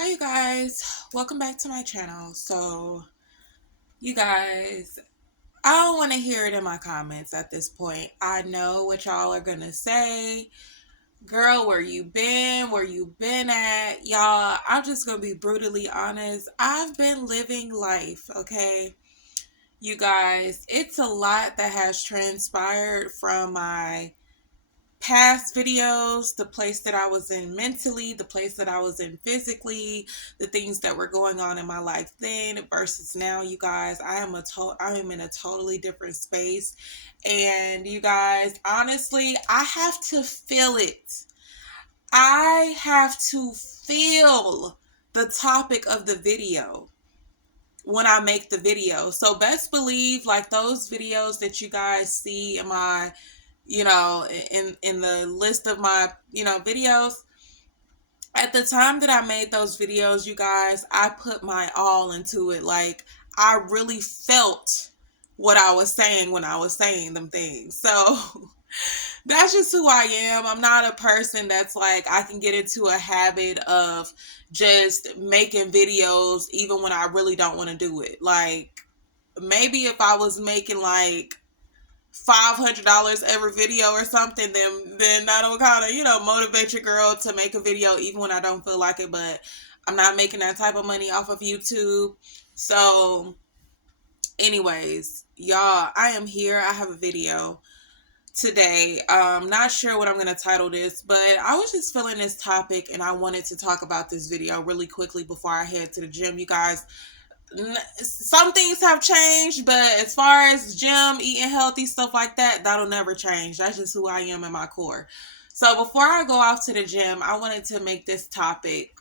Hi you guys, welcome back to my channel. So you guys, I don't want to hear it in my comments at this point. I know what y'all are gonna say. Girl, where you been? Where you been at? Y'all, I'm just gonna be brutally honest. I've been living life, okay? You guys, it's a lot that has transpired from my past videos, the place that I was in mentally, the place that I was in physically, the things that were going on in my life then versus now. You guys, I am in a totally different space, and you guys, honestly, I have to feel it. I have to feel the topic of the video when I make the video. So best believe, like, those videos that you guys see in my, in the list of my, videos, at the time that I made those videos, you guys, I put my all into it. Like, I really felt what I was saying when I was saying them things. So that's just who I am. I'm not a person that's like, I can get into a habit of just making videos even when I really don't want to do it. Like, maybe if I was making like $500 every video or something, then that'll kind of, motivate your girl to make a video even when I don't feel like it. But I'm not making that type of money off of YouTube. So anyways, y'all, I am here. I have a video today. Not sure what I'm going to title this, but I was just feeling this topic and I wanted to talk about this video really quickly before I head to the gym. You guys, some things have changed, but as far as gym, eating healthy, stuff like that, that'll never change. That's just who I am in my core. So before I go off to the gym, I wanted to make this topic,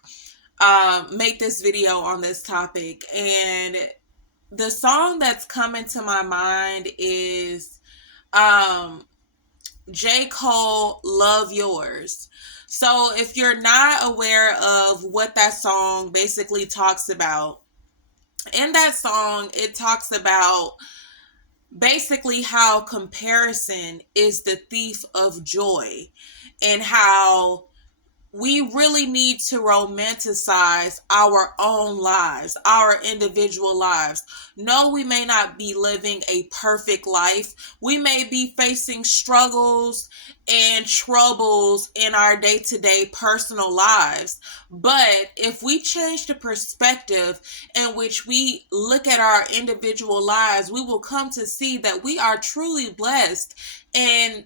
make this video on this topic. And the song that's coming to my mind is J. Cole, Love Yours. So if you're not aware of what that song basically talks about, in that song, it talks about basically how comparison is the thief of joy, and how we really need to romanticize our own lives, our individual lives. No, we may not be living a perfect life. We may be facing struggles and troubles in our day to day personal lives. But if we change the perspective in which we look at our individual lives, we will come to see that we are truly blessed and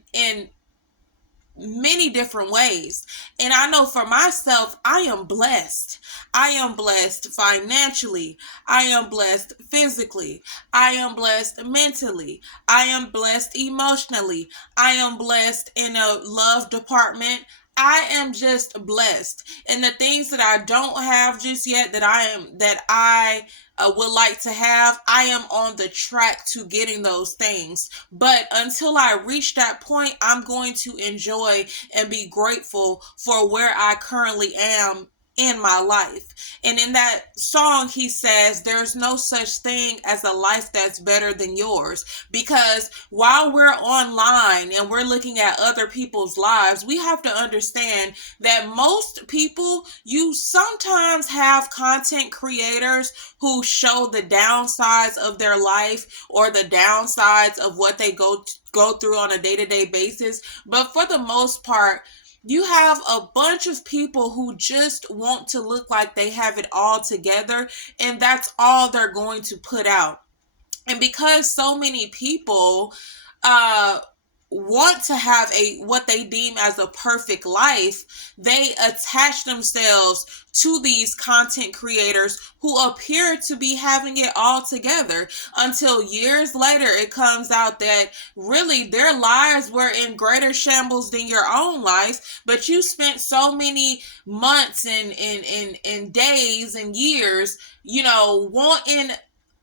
many different ways. And I know for myself, I am blessed. I am blessed financially. I am blessed physically. I am blessed mentally. I am blessed emotionally. I am blessed in a love department. I am just blessed. And the things that I don't have just yet that I would like to have, I am on the track to getting those things. But until I reach that point, I'm going to enjoy and be grateful for where I currently am in my life. And in that song, he says, there's no such thing as a life that's better than yours. Because while we're online and we're looking at other people's lives, we have to understand that most people, you sometimes have content creators who show the downsides of their life or the downsides of what they go through on a day-to-day basis. But for the most part, you have a bunch of people who just want to look like they have it all together, and that's all they're going to put out. And because so many people want to have a what they deem as a perfect life, they attach themselves to these content creators who appear to be having it all together, until years later it comes out that really their lives were in greater shambles than your own life, but you spent so many months and days and years, wanting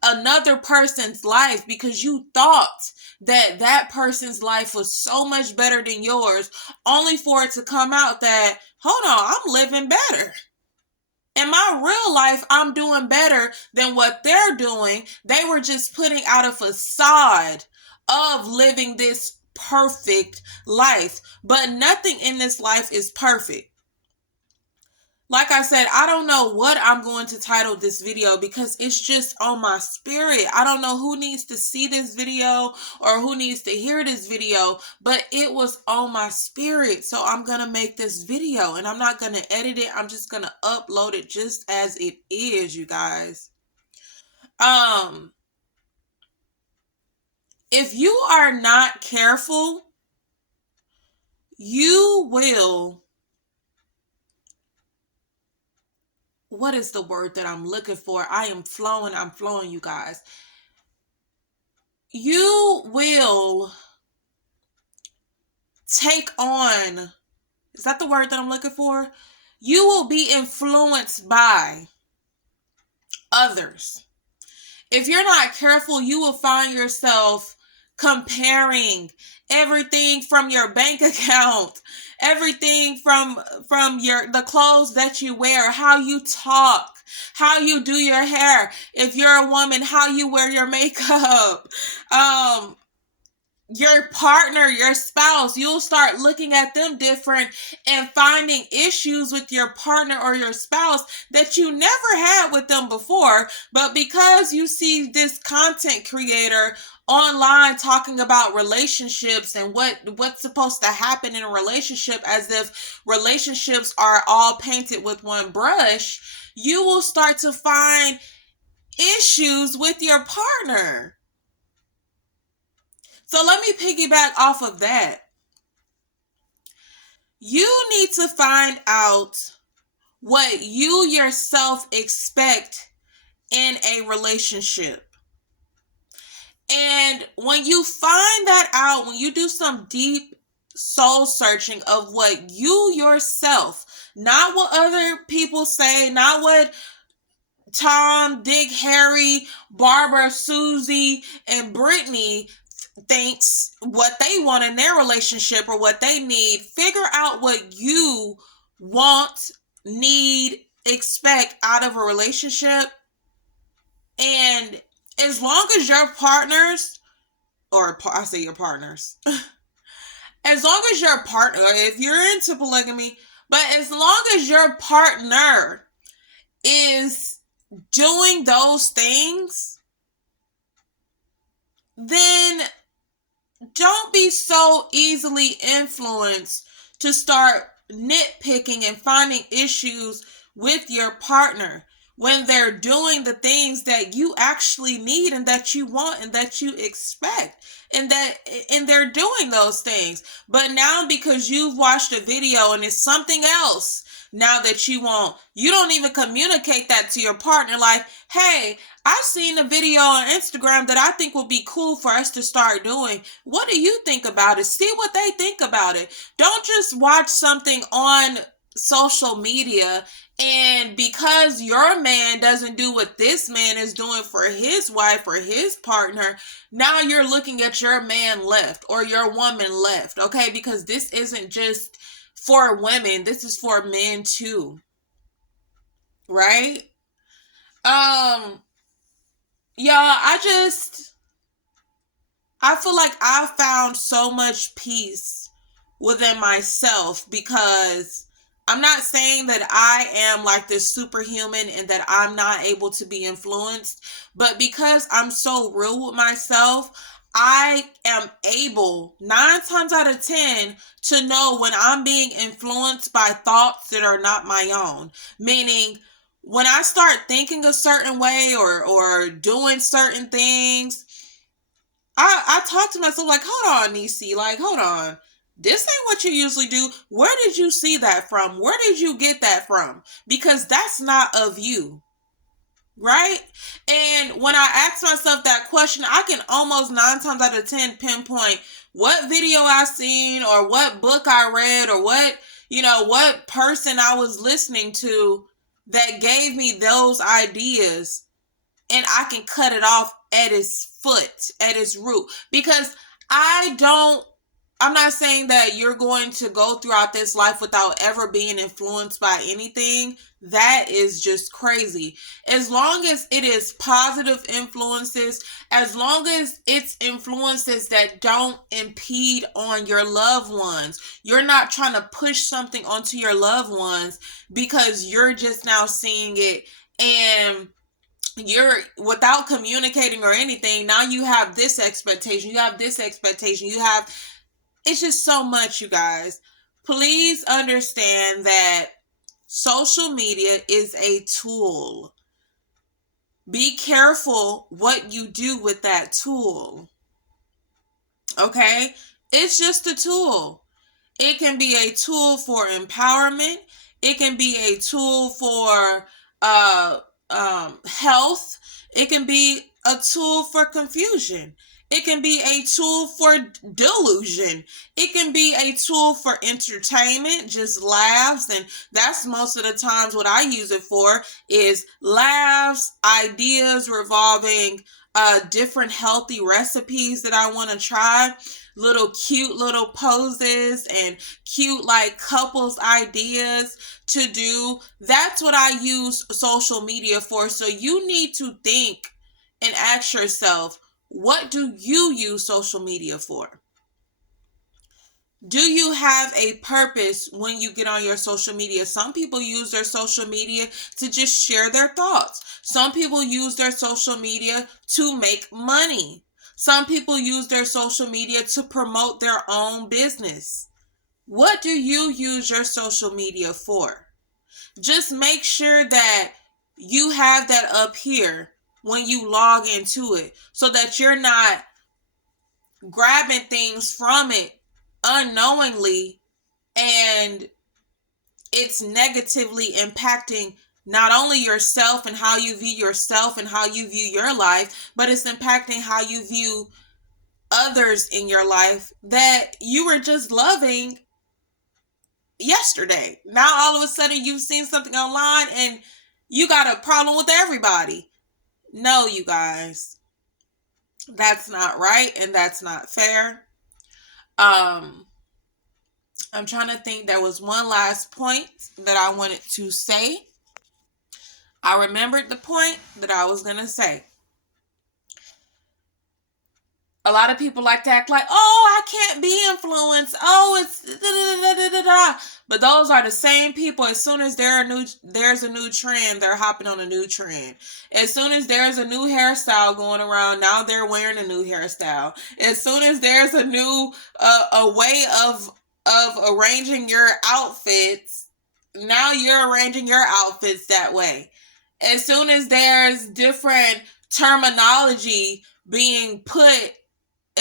another person's life because you thought that that person's life was so much better than yours, only for it to come out that, hold on, I'm living better. In my real life, I'm doing better than what they're doing. They were just putting out a facade of living this perfect life, but nothing in this life is perfect. Like I said, I don't know what I'm going to title this video because it's just on my spirit. I don't know who needs to see this video or who needs to hear this video, but it was on my spirit. So I'm going to make this video and I'm not going to edit it. I'm just going to upload it just as it is, you guys. If you are not careful, you will, what is the word that I'm looking for? I'm flowing, you guys. You will take on, is that the word that I'm looking for? You will be influenced by others. If you're not careful, you will find yourself comparing everything from your bank account, everything from the clothes that you wear, how you talk, how you do your hair. If you're a woman, how you wear your makeup. Your partner, your spouse, you'll start looking at them different and finding issues with your partner or your spouse that you never had with them before. But because you see this content creator online talking about relationships and what's supposed to happen in a relationship, as if relationships are all painted with one brush, you will start to find issues with your partner. So let me piggyback off of that. You need to find out what you yourself expect in a relationship. And when you find that out, when you do some deep soul searching of what you yourself, not what other people say, not what Tom, Dick, Harry, Barbara, Susie, and Brittany thinks what they want in their relationship or what they need. Figure out what you want, need, expect out of a relationship. And as long as your partners, or I say your partners, as long as your partner, if you're into polygamy, but as long as your partner is doing those things, then don't be so easily influenced to start nitpicking and finding issues with your partner when they're doing the things that you actually need and that you want and that you expect, and they're doing those things. But now because you've watched a video and it's something else now that you want, you don't even communicate that to your partner like, hey, I've seen a video on Instagram that I think would be cool for us to start doing. What do you think about it? See what they think about it. Don't just watch something on social media and because your man doesn't do what this man is doing for his wife or his partner, now you're looking at your man left or your woman left, okay? Because this isn't just for women, this is for men too, right? Y'all, I feel like I found so much peace within myself because I'm not saying that I am like this superhuman and that I'm not able to be influenced, but because I'm so real with myself, I am able 9 times out of 10 to know when I'm being influenced by thoughts that are not my own. Meaning, when I start thinking a certain way or doing certain things, I talk to myself like, hold on, Nisi, like, hold on. This ain't what you usually do. Where did you see that from? Where did you get that from? Because that's not of you, right? And when I ask myself that question, I can almost 9 times out of 10 pinpoint what video I seen or what book I read or what person I was listening to that gave me those ideas, and I can cut it off at its foot, at its root, because I don't I'm not saying that you're going to go throughout this life without ever being influenced by anything. That is just crazy. As long as it is positive influences, as long as it's influences that don't impede on your loved ones, you're not trying to push something onto your loved ones because you're just now seeing it, and you're without communicating or anything. Now you have this expectation, you have this expectation, you have, it's just so much, you guys. Please understand that social media is a tool. Be careful what you do with that tool. Okay? It's just a tool. It can be a tool for empowerment. It can be a tool for health. It can be a tool for confusion. It can be a tool for delusion. It can be a tool for entertainment, just laughs. And that's most of the times what I use it for is laughs, ideas revolving different healthy recipes that I want to try, little cute little poses and cute like couples ideas to do. That's what I use social media for. So you need to think and ask yourself, what do you use social media for? Do you have a purpose when you get on your social media? Some people use their social media to just share their thoughts. Some people use their social media to make money. Some people use their social media to promote their own business. What do you use your social media for? Just make sure that you have that up here when you log into it so that you're not grabbing things from it unknowingly and it's negatively impacting not only yourself and how you view yourself and how you view your life, but it's impacting how you view others in your life that you were just loving yesterday. Now all of a sudden you've seen something online and you got a problem with everybody. No, you guys. That's not right and that's not fair. Um I'm trying to think, there was one last point that I wanted to say. I remembered the point that I was going to say. A lot of people like to act like, oh, I can't be influenced. Oh, it's da da da da da. But those are the same people. As soon as there's a new trend, they're hopping on a new trend. As soon as there's a new hairstyle going around, now they're wearing a new hairstyle. As soon as there's a new a way of arranging your outfits, now you're arranging your outfits that way. As soon as there's different terminology being put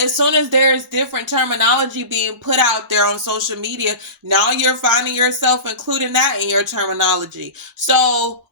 as soon as there's different terminology being put out there on social media, now you're finding yourself including that in your terminology. So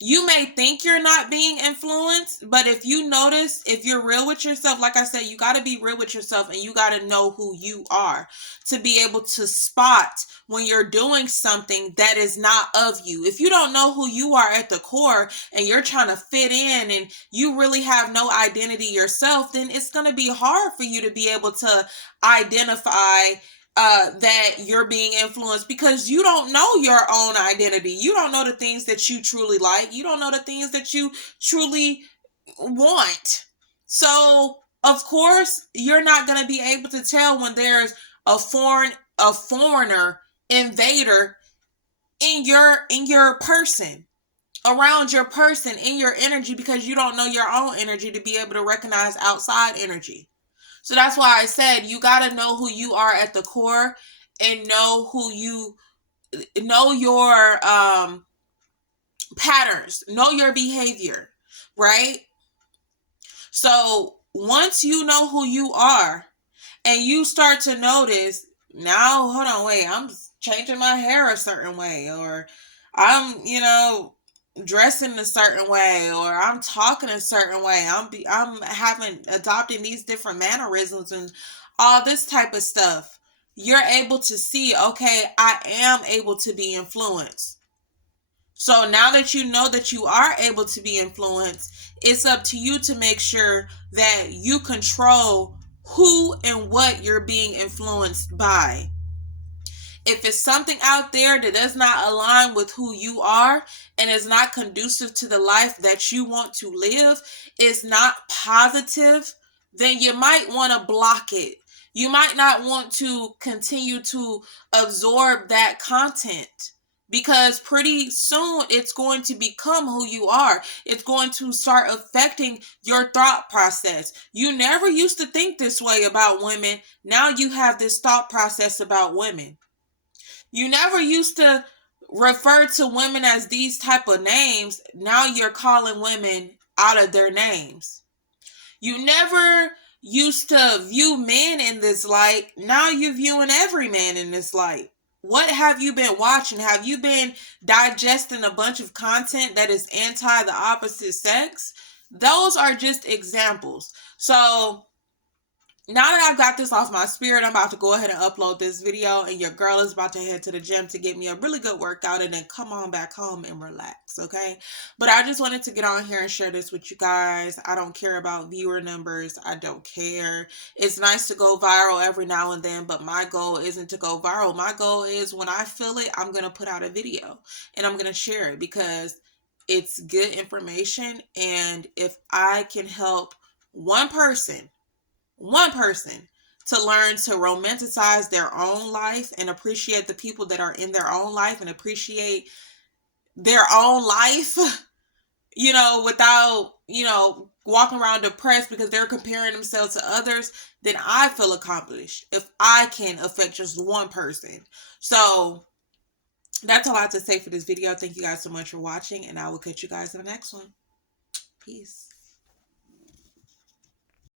you may think you're not being influenced, but if you notice, if you're real with yourself, like I said, you got to be real with yourself and you got to know who you are to be able to spot when you're doing something that is not of you. If you don't know who you are at the core and you're trying to fit in and you really have no identity yourself, then it's going to be hard for you to be able to identify that you're being influenced because you don't know your own identity. You don't know the things that you truly like. You don't know the things that you truly want. So, of course, you're not going to be able to tell when there's a foreigner invader in your person, around your person, in your energy, because you don't know your own energy to be able to recognize outside energy. So that's why I said you got to know who you are at the core and know your patterns, know your behavior, right? So once you know who you are and you start to notice, now, hold on, wait, I'm changing my hair a certain way, or I'm, dressing a certain way, or I'm talking a certain way. I'm having adopting these different mannerisms and all this type of stuff. You're able to see, okay, I am able to be influenced. So now that you know that you are able to be influenced, it's up to you to make sure that you control who and what you're being influenced by. If it's something out there that does not align with who you are and is not conducive to the life that you want to live, is not positive, then you might want to block it. You might not want to continue to absorb that content, because pretty soon it's going to become who you are. It's going to start affecting your thought process. You never used to think this way about women. Now you have this thought process about women. You never used to refer to women as these type of names. Now you're calling women out of their names. You never used to view men in this light. Now you're viewing every man in this light. What have you been watching? Have you been digesting a bunch of content that is anti the opposite sex? Those are just examples. So now that I've got this off my spirit, I'm about to go ahead and upload this video, and your girl is about to head to the gym to get me a really good workout and then come on back home and relax, okay? But I just wanted to get on here and share this with you guys. I don't care about viewer numbers. I don't care. It's nice to go viral every now and then, but my goal isn't to go viral. My goal is, when I feel it, I'm going to put out a video and I'm going to share it because it's good information. And if I can help one person to learn to romanticize their own life and appreciate the people that are in their own life and appreciate their own life, without, walking around depressed because they're comparing themselves to others, then I feel accomplished if I can affect just one person. So that's all I have to say for this video. Thank you guys so much for watching, and I will catch you guys in the next one. Peace.